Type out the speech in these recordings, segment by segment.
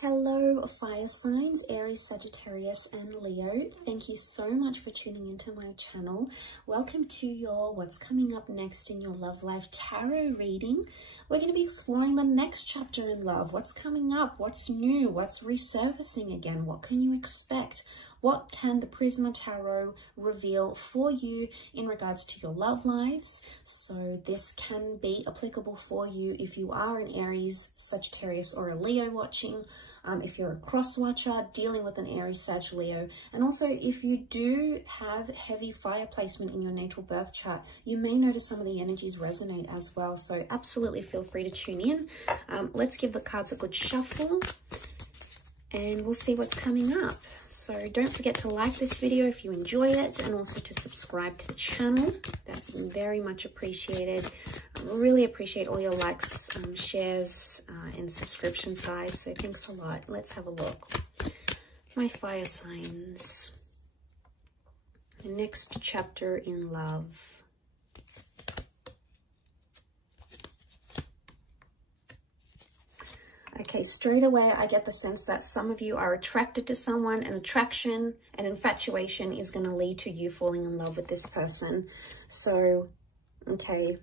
Hello, fire signs, Aries, Sagittarius, and Leo. Thank you so much for tuning into my channel. Welcome to your What's Coming Up Next in Your Love Life Tarot reading. We're going to be exploring the next chapter in love. What's coming up? What's new? What's resurfacing again? What can you expect? What can the Prisma Tarot reveal for you in regards to your love lives? So this can be applicable for you if you are an Aries, Sagittarius, or a Leo watching. If you're a cross watcher dealing with an Aries, Sag, Leo, and also if you do have heavy fire placement in your natal birth chart, you may notice some of the energies resonate as well. So absolutely feel free to tune in. Let's give the cards a good shuffle and we'll see what's coming up. So don't forget to like this video if you enjoy it, and also to subscribe to the channel. That'd be very much appreciated. I really appreciate all your likes, shares, and subscriptions, guys. So thanks a lot. Let's have a look. My fire signs. The next chapter in love. Okay, straight away, I get the sense that some of you are attracted to someone, and attraction and infatuation is going to lead to you falling in love with this person. So, okay,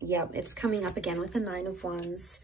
yeah, it's coming up again with the Nine of Wands.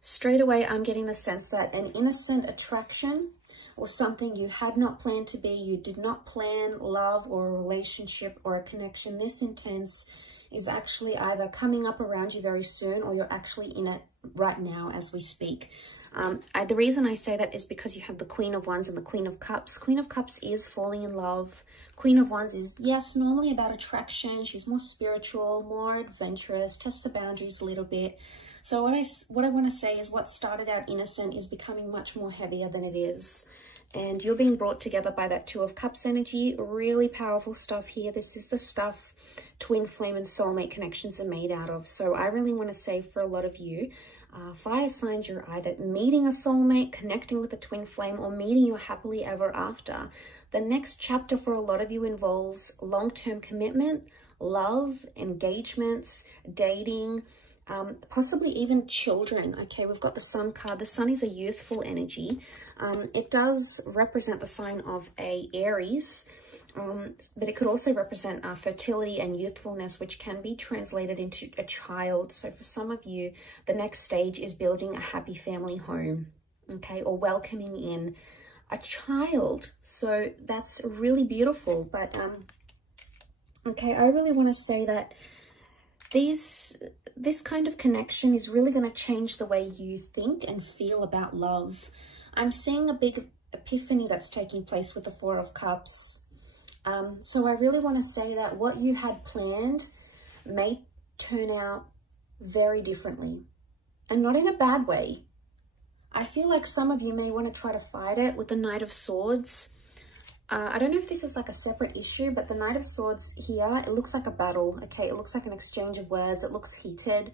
Straight away, I'm getting the sense that an innocent attraction or something you had not planned to be, you did not plan love or a relationship or a connection this intense, is actually either coming up around you very soon, or you're actually in it right now as we speak. The reason I say that is because you have the Queen of Wands and the Queen of Cups. Queen of Cups is falling in love. Queen of Wands is, yes, normally about attraction. She's more spiritual, more adventurous, tests the boundaries a little bit. So what I want to say is what started out innocent is becoming much more heavier than it is. And you're being brought together by that Two of Cups energy. Really powerful stuff here. This is the stuff twin flame and soulmate connections are made out of. So I really want to say for a lot of you, fire signs, you're either meeting a soulmate, connecting with a twin flame, or meeting your happily ever after. The next chapter for a lot of you involves long-term commitment, love, engagements, dating, possibly even children. Okay, we've got the Sun card. The Sun is a youthful energy. It does represent the sign of a Aries, but it could also represent fertility and youthfulness, which can be translated into a child. So for some of you, the next stage is building a happy family home, okay, or welcoming in a child. So that's really beautiful. But okay, I really want to say that this kind of connection is really going to change the way you think and feel about love. I'm seeing a big epiphany that's taking place with the Four of Cups. So I really want to say that what you had planned may turn out very differently, and not in a bad way. I feel like some of you may want to try to fight it with the Knight of Swords. I don't know if this is like a separate issue, but the Knight of Swords here, it looks like a battle, okay? It looks like an exchange of words. It looks heated.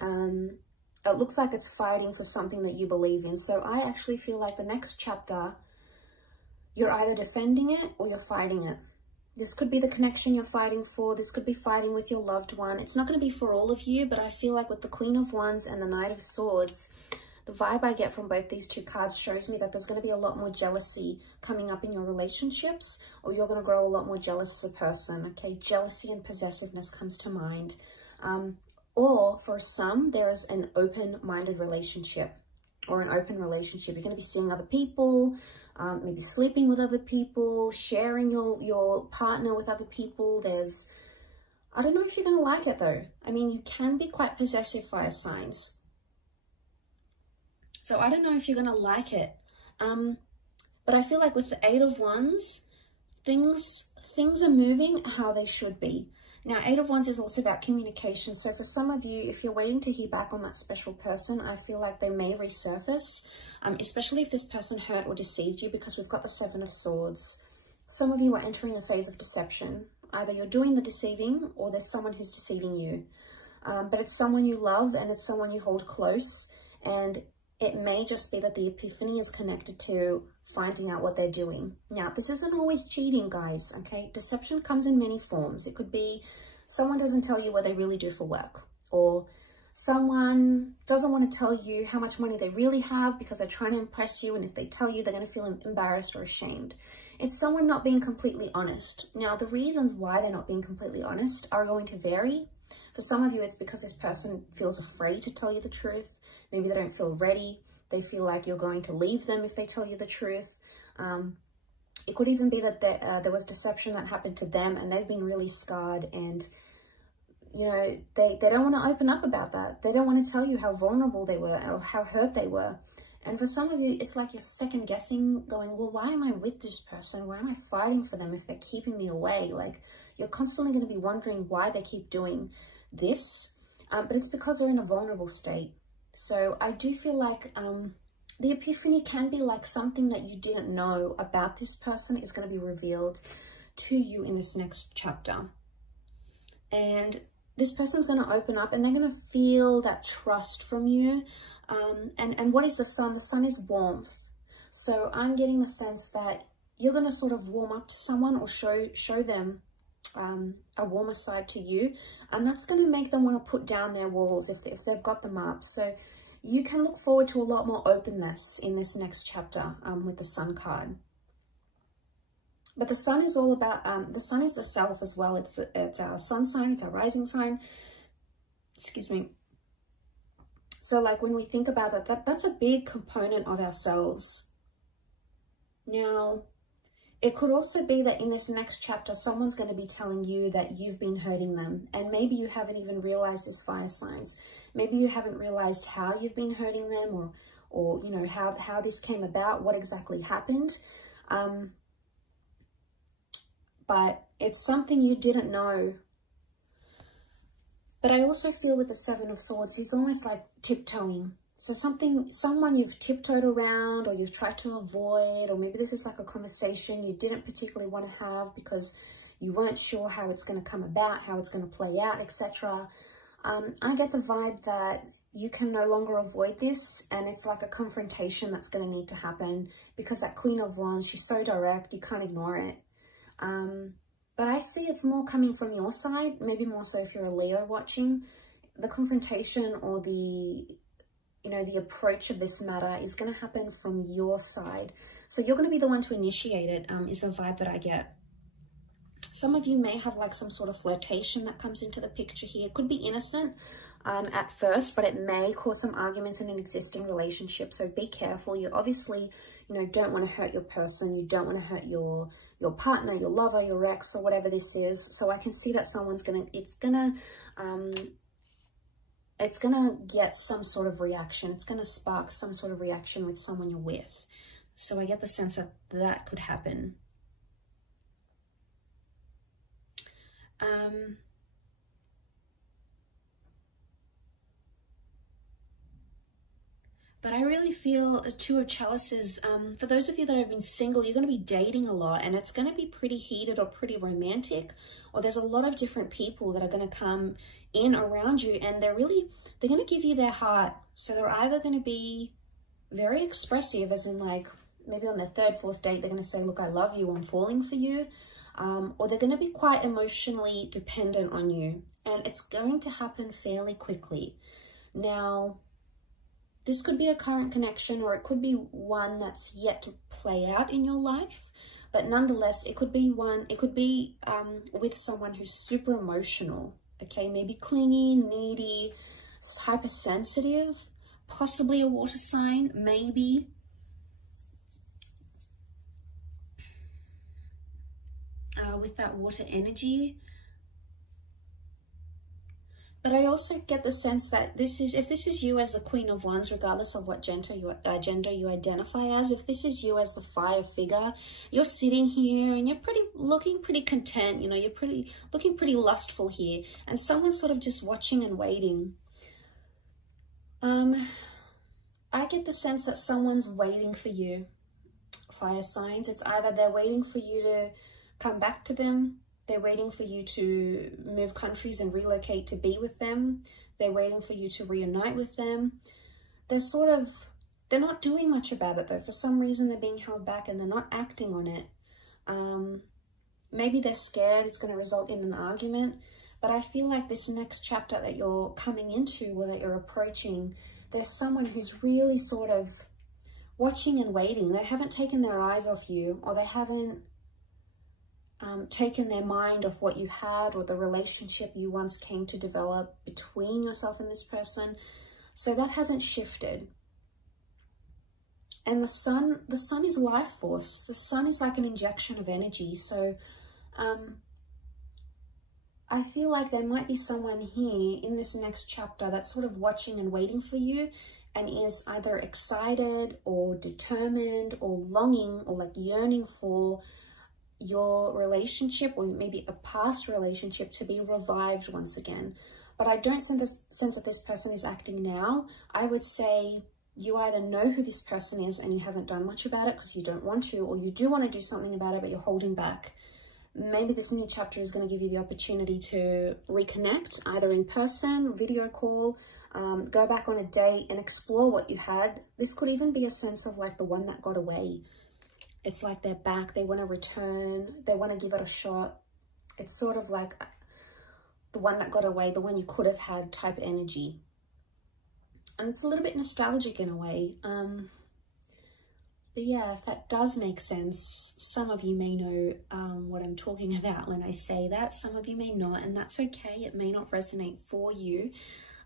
It looks like it's fighting for something that you believe in. So I actually feel like the next chapter, you're either defending it or you're fighting it. This could be the connection you're fighting for. This could be fighting with your loved one. It's not going to be for all of you, but I feel like with the Queen of Wands and the Knight of Swords, the vibe I get from both these two cards shows me that there's going to be a lot more jealousy coming up in your relationships, or you're going to grow a lot more jealous as a person, okay? Jealousy and possessiveness comes to mind. Or for some, there is an open-minded relationship or an open relationship. You're going to be seeing other people, maybe sleeping with other people, sharing your partner with other people. I don't know if you're going to like it though. I mean, you can be quite possessive, fire signs. So I don't know if you're going to like it. But I feel like with the Eight of Wands, things are moving how they should be. Now, Eight of Wands is also about communication. So for some of you, if you're waiting to hear back on that special person, I feel like they may resurface, especially if this person hurt or deceived you, because we've got the Seven of Swords. Some of you are entering a phase of deception. Either you're doing the deceiving or there's someone who's deceiving you. But it's someone you love and it's someone you hold close. And it may just be that the epiphany is connected to finding out what they're doing. Now, this isn't always cheating, guys, okay? Deception comes in many forms. It could be someone doesn't tell you what they really do for work, or Someone doesn't want to tell you how much money they really have because they're trying to impress you, and if they tell you, they're going to feel embarrassed or ashamed. It's someone not being completely honest. Now, the reasons why they're not being completely honest are going to vary. For some of you, it's because this person feels afraid to tell you the truth. Maybe they don't feel ready. They feel like you're going to leave them if they tell you the truth. It could even be that there was deception that happened to them and they've been really scarred, and you know, they don't want to open up about that. They don't want to tell you how vulnerable they were or how hurt they were. And for some of you, it's like you're second guessing, going, well, why am I with this person? Why am I fighting for them if they're keeping me away? Like, you're constantly going to be wondering why they keep doing this. But it's because they're in a vulnerable state. So I do feel like the epiphany can be like something that you didn't know about this person is going to be revealed to you in this next chapter. And this person's going to open up and they're going to feel that trust from you. And what is the sun? The sun is warmth. So I'm getting the sense that you're going to sort of warm up to someone or show them a warmer side to you. And that's going to make them want to put down their walls if they've got them up. So you can look forward to a lot more openness in this next chapter with the sun card. But the sun is all about, the sun is the self as well. It's our sun sign, it's our rising sign. Excuse me. So like when we think about that's a big component of ourselves. Now, it could also be that in this next chapter, someone's going to be telling you that you've been hurting them. And maybe you haven't even realized this, fire signs. Maybe you haven't realized how you've been hurting them, or you know, how this came about, what exactly happened. But it's something you didn't know. But I also feel with the Seven of Swords, he's almost like tiptoeing. So someone you've tiptoed around or you've tried to avoid, or maybe this is like a conversation you didn't particularly want to have because you weren't sure how it's going to come about, how it's going to play out, etc. I get the vibe that you can no longer avoid this, and it's like a confrontation that's going to need to happen because that Queen of Wands, she's so direct, you can't ignore it. But I see it's more coming from your side, maybe more so if you're a Leo watching. The confrontation or the approach of this matter is going to happen from your side. So you're going to be the one to initiate it, is the vibe that I get. Some of you may have like some sort of flirtation that comes into the picture here. It could be innocent at first, but it may cause some arguments in an existing relationship. So be careful. You obviously, don't want to hurt your person. You don't want to hurt your partner, your lover, your ex, or whatever this is. So I can see that someone's it's gonna get some sort of reaction. It's gonna spark some sort of reaction with someone you're with. So I get the sense that that could happen. But I really feel a Two of Chalices, for those of you that have been single, you're going to be dating a lot, and it's going to be pretty heated or pretty romantic, or there's a lot of different people that are going to come in around you, and they're going to give you their heart. So they're either going to be very expressive, as in like maybe on their third, fourth date, they're going to say, look, I love you, I'm falling for you. Or they're going to be quite emotionally dependent on you, and it's going to happen fairly quickly. Now, this could be a current connection, or it could be one that's yet to play out in your life. But nonetheless, it could be with someone who's super emotional, okay? Maybe clingy, needy, hypersensitive, possibly a water sign, maybe. With that water energy. But I also get the sense that if this is you as the Queen of Wands, regardless of what gender you identify as, if this is you as the fire figure, you're sitting here and you're looking pretty content, you're looking pretty lustful here, and someone's sort of just watching and waiting. I get the sense that someone's waiting for you, fire signs. It's either they're waiting for you to come back to them, they're waiting for you to move countries and relocate to be with them, they're waiting for you to reunite with them. They're not doing much about it though. For some reason they're being held back and they're not acting on it. Maybe they're scared it's going to result in an argument, But I feel like this next chapter that you're coming into, or that you're approaching, there's someone who's really sort of watching and waiting. They haven't taken their eyes off you, or they haven't taken their mind off what you had, or the relationship you once came to develop between yourself and this person. So that hasn't shifted. And the sun is life force. The sun is like an injection of energy. So I feel like there might be someone here in this next chapter that's sort of watching and waiting for you, and is either excited or determined or longing or like yearning for your relationship, or maybe a past relationship, to be revived once again. But I don't sense that this person is acting now. I would say you either know who this person is and you haven't done much about it because you don't want to, or you do want to do something about it but you're holding back. Maybe this new chapter is going to give you the opportunity to reconnect, either in person, video call, go back on a date and explore what you had. This could even be a sense of like the one that got away. It's like they're back, they want to return, they want to give it a shot. It's sort of like the one that got away, the one you could have had type energy. And it's a little bit nostalgic in a way. But yeah, if that does make sense, some of you may know what I'm talking about when I say that. Some of you may not, and that's okay. It may not resonate for you.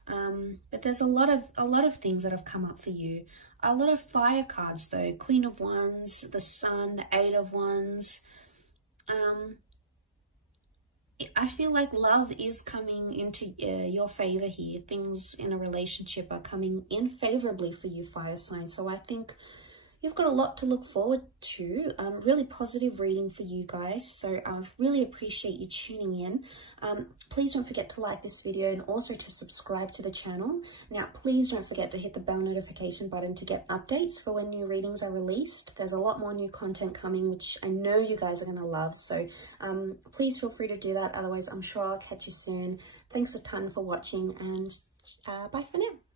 But there's a lot of things that have come up for you. A lot of fire cards though. Queen of Wands, the Sun, the Eight of Wands. I feel like love is coming into your favor here. Things in a relationship are coming in favorably for you, fire sign. So I think you've got a lot to look forward to. Really positive reading for you guys. So I really appreciate you tuning in. Please don't forget to like this video and also to subscribe to the channel. Now, please don't forget to hit the bell notification button to get updates for when new readings are released. There's a lot more new content coming, which I know you guys are going to love. So please feel free to do that. Otherwise, I'm sure I'll catch you soon. Thanks a ton for watching, and bye for now.